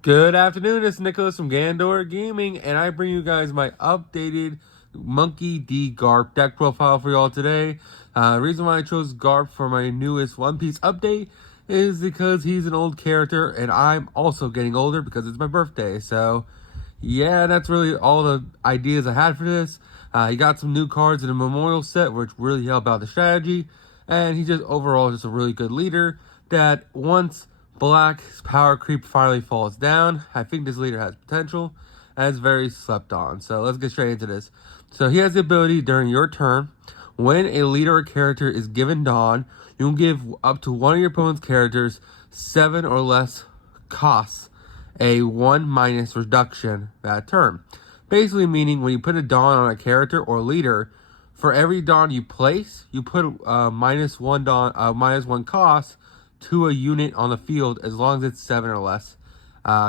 Good afternoon, it's Nicholas from Gandor Gaming, and I bring you guys my updated Monkey.D.Garp deck profile for y'all today. The reason why I chose Garp for my newest One Piece update is because he's an old character, and I'm also getting older because it's my birthday. So, yeah, that's really all the ideas I had for this. He got some new cards in the Memorial set, which really help out the strategy, and he's just overall just a really good leader that once Black's power creep finally falls down, I think this leader has potential and is very slept on. So let's get straight into this. So he has the ability during your turn, when a leader or character is given Dawn, you can give up to one of your opponent's characters 7 or less costs, a 1- reduction that turn. Basically meaning when you put a Dawn on a character or leader, for every Dawn you place, you put -1 Dawn, -1 cost to a unit on the field as long as it's 7 or less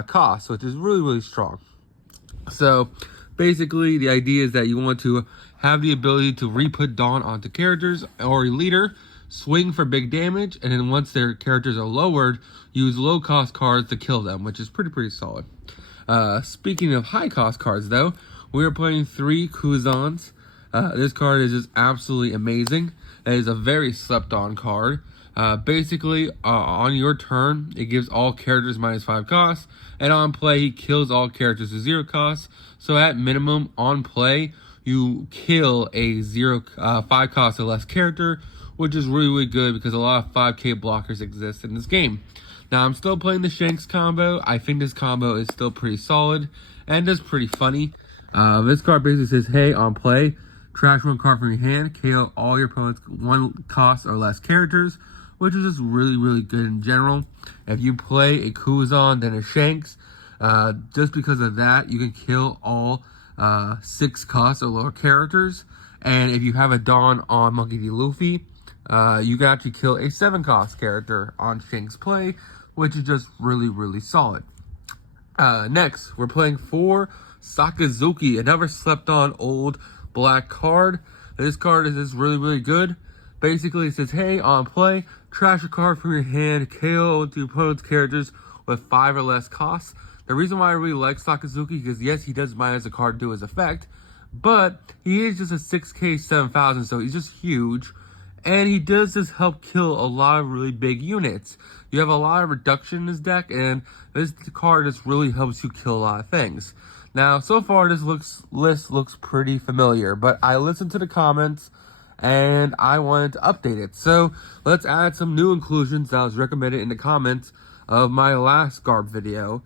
cost, which is really strong. So basically the idea is that you want to have the ability to re-put Dawn onto characters or a leader, swing for big damage, and then once their characters are lowered, use low cost cards to kill them, which is pretty solid. Speaking of high cost cards though, we are playing 3 Kuzans. This card is just absolutely amazing. It is a very slept on card. Basically, on your turn, it gives all characters -5 costs, and on play, he kills all characters with 0 costs. So at minimum, on play, you kill a 5 cost or less character, which is really good because a lot of 5k blockers exist in this game. Now, I'm still playing the Shanks combo. I think this combo is still pretty solid and just pretty funny. This card basically says, hey, on play, trash 1 card from your hand, KO all your opponent's 1 cost or less characters, which is just really good in general. If you play a Kuzan, then a Shanks, just because of that, you can kill all 6 cost or lower characters. And if you have a Dawn on Monkey D. Luffy, you can actually kill a 7 cost character on Shanks play, which is just really solid. Next, we're playing 4 Sakazuki, another slept on old black card. This card is just really good. Basically, it says, hey, on play, trash a card from your hand, KO to opponent's characters with 5 or less costs. The reason why I really like Sakazuki is, yes, he does minus a card to do his effect, but he is just a 6k 7000, so he's just huge. And he does just help kill a lot of really big units. You have a lot of reduction in this deck, and this card just really helps you kill a lot of things. Now, so far, this list looks pretty familiar, but I listened to the comments, and I wanted to update it. So, let's add some new inclusions that was recommended in the comments of my last Garp video.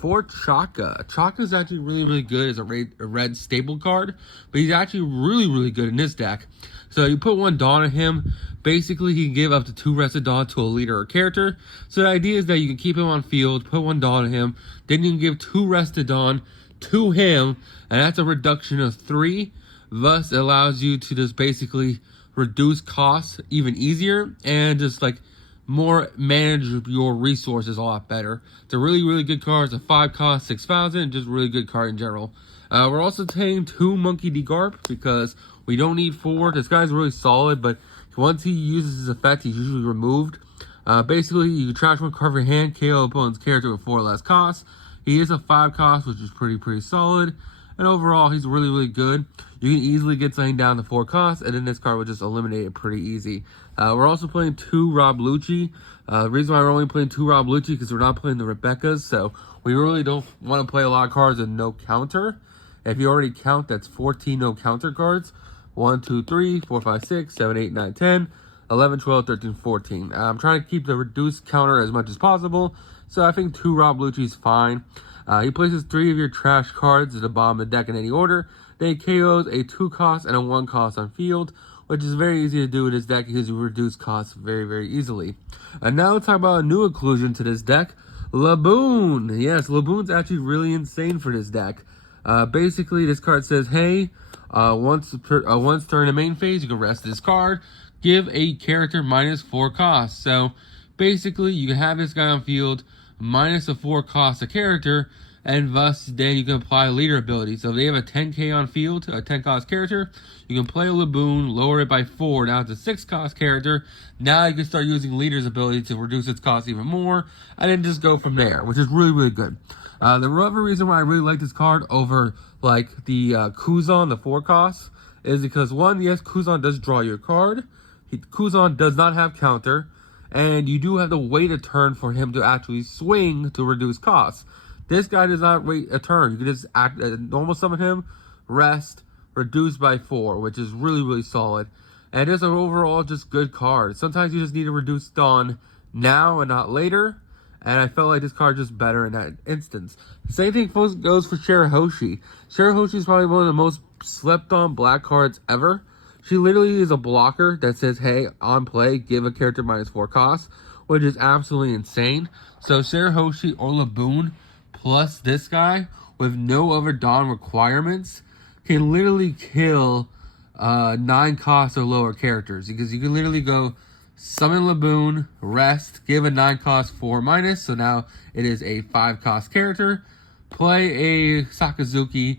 For Chaka. Chaka is actually really good as a red stable card, but he's actually really good in this deck. So you put 1 Dawn on him, basically he can give up to 2 rested Dawn to a leader or character. So the idea is that you can keep him on field, put 1 Dawn on him, then you can give 2 rested Dawn to him, and that's a reduction of 3. Thus, it allows you to just basically reduce costs even easier and just like more manage your resources a lot better. It's a really good card. It's a 5 cost 6000, just really good card in general. We're also taking 2 Monkey.D.Garp because we don't need 4. This guy's really solid, but once he uses his effect, he's usually removed. Basically, you can trash 1 card from your hand, KO opponent's character with 4 less costs. He is a 5 cost, which is pretty solid. And overall, he's really good. You can easily get something down to 4 costs, and then this card would just eliminate it pretty easy. We're also playing 2 Rob Lucci. The reason why we're only playing 2 Rob Lucci because we're not playing the Rebeccas, so we really don't want to play a lot of cards with no counter. If you already count, that's 14 no counter cards. 1, 2, 3, 4, 5, 6, 7, 8, 9, 10, 11, 12, 13, 14. I'm trying to keep the reduced counter as much as possible, so I think 2 Rob Lucci is fine. He places 3 of your trash cards at the bottom of the deck in any order. Then he KOs a 2 cost and a 1 cost on field, which is very easy to do in this deck because you reduce costs very easily. And now let's talk about a new inclusion to this deck, Laboon. Yes, Laboon's actually really insane for this deck. Basically, this card says, hey, once during the main phase, you can rest this card, give a character -4 costs. So basically, you can have this guy on field minus a 4 cost a character, and thus then you can apply leader ability. So if they have a 10k on field, a 10 cost character, you can play a Laboon, lower it by 4, now it's a 6 cost character. Now you can start using leader's ability to reduce its cost even more, and then just go from there, which is really, really good. The other reason why I really like this card over like the Kuzan, the 4 cost, is because one, yes, Kuzan does draw your card. Kuzan does not have counter, and you do have to wait a turn for him to actually swing to reduce costs. This guy does not wait a turn. You can just normal summon him, rest, reduce by 4, which is really, really solid. And it's an overall just good card. Sometimes you just need to reduce Dawn now and not later. And I felt like this card just better in that instance. Same thing goes for Shirahoshi. Shirahoshi is probably one of the most slept on black cards ever. She literally is a blocker that says, hey, on play, give a character -4 cost, which is absolutely insane. So Shirahoshi or Laboon plus this guy with no other Dawn requirements can literally kill 9 cost or lower characters. Because you can literally go summon Laboon, rest, give a 9 cost 4-, so now it is a 5 cost character. Play a Sakazuki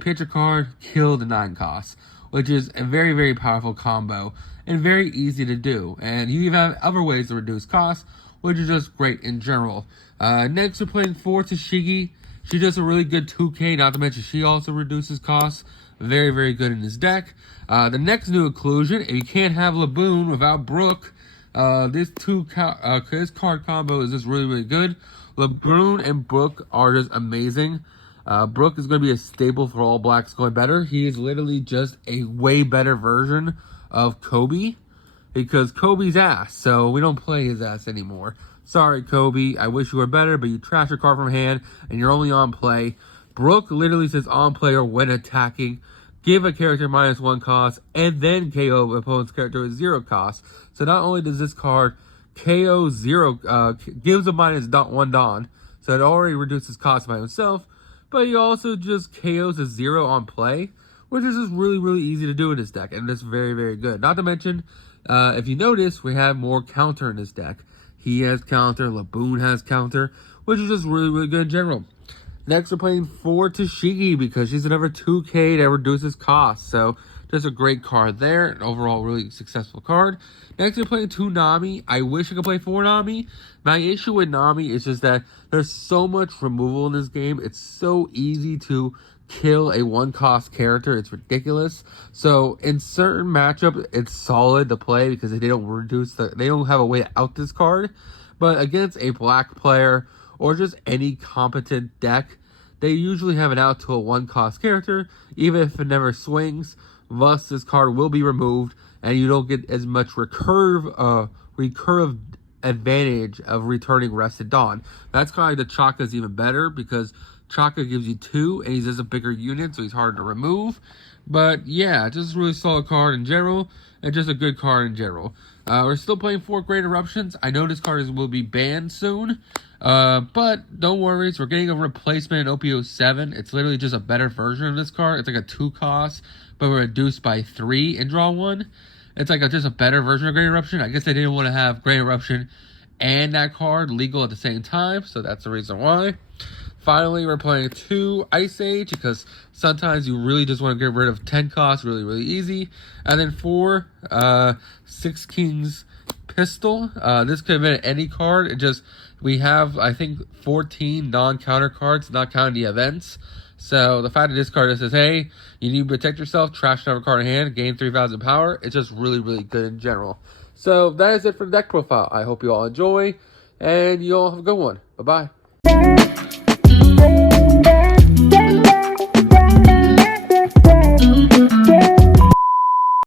pitcher card, kill the 9 cost, which is a very, very powerful combo and very easy to do. And you even have other ways to reduce costs, which is just great in general. Next, we're playing 4 Tashigi. She does a really good 2k, not to mention she also reduces costs. Very, very good in this deck. The next new inclusion, if you can't have Laboon without Brook, this card combo is just really, really good. Laboon and Brook are just amazing. Brook is going to be a staple for all blacks going better. He is literally just a way better version of Kobe, because Kobe's ass, so we don't play his ass anymore. Sorry, Kobe. I wish you were better, but you trash your card from hand, and you're only on play. Brook literally says on play or when attacking, give a character -1 cost, and then KO opponent's character with 0 cost. So not only does this card KO 0, gives a -1 Dawn, so it already reduces cost by himself, but he also just KOs a 0 on play, which is just really, really easy to do in this deck, and it's very, very good. Not to mention, if you notice, we have more counter in this deck. He has counter, Laboon has counter, which is just really, really good in general. Next, we're playing 4 Tashigi because she's another 2k that reduces costs. So, just a great card there. An overall really successful card. Next, we're playing 2 Nami. I wish I could play 4 Nami. My issue with Nami is just that there's so much removal in this game. It's so easy to kill a 1 cost character. It's ridiculous. So, in certain matchups, it's solid to play because they don't have a way to out this card. But against a black player or just any competent deck, they usually have an out to a 1 cost character, even if it never swings. Thus, this card will be removed, and you don't get as much recurve advantage of returning Rested Dawn. That's kind of the Chaka's even better, because Chaka gives you 2, and he's just a bigger unit, so he's hard to remove. But yeah, just a really solid card in general, and just a good card in general. We're still playing 4 Great Eruptions. I know this card will be banned soon, but don't worry, so we're getting a replacement in OPO7. It's literally just a better version of this card. It's like a 2 cost, but reduced by 3 and draw 1. It's like just a better version of Great Eruption. I guess they didn't want to have Great Eruption and that card legal at the same time, so that's the reason why. Finally, we're playing 2 Ice Age, because sometimes you really just want to get rid of 10 costs really, really easy. And then 4 Six Kings Pistol. This could have been any card. We have, I think, 14 non-counter cards, not counting the events. So the fact that this card says, hey, you need to protect yourself, trash another card in hand, gain 3,000 power, it's just really, really good in general. So that is it for the deck profile. I hope you all enjoy, and you all have a good one. Bye-bye.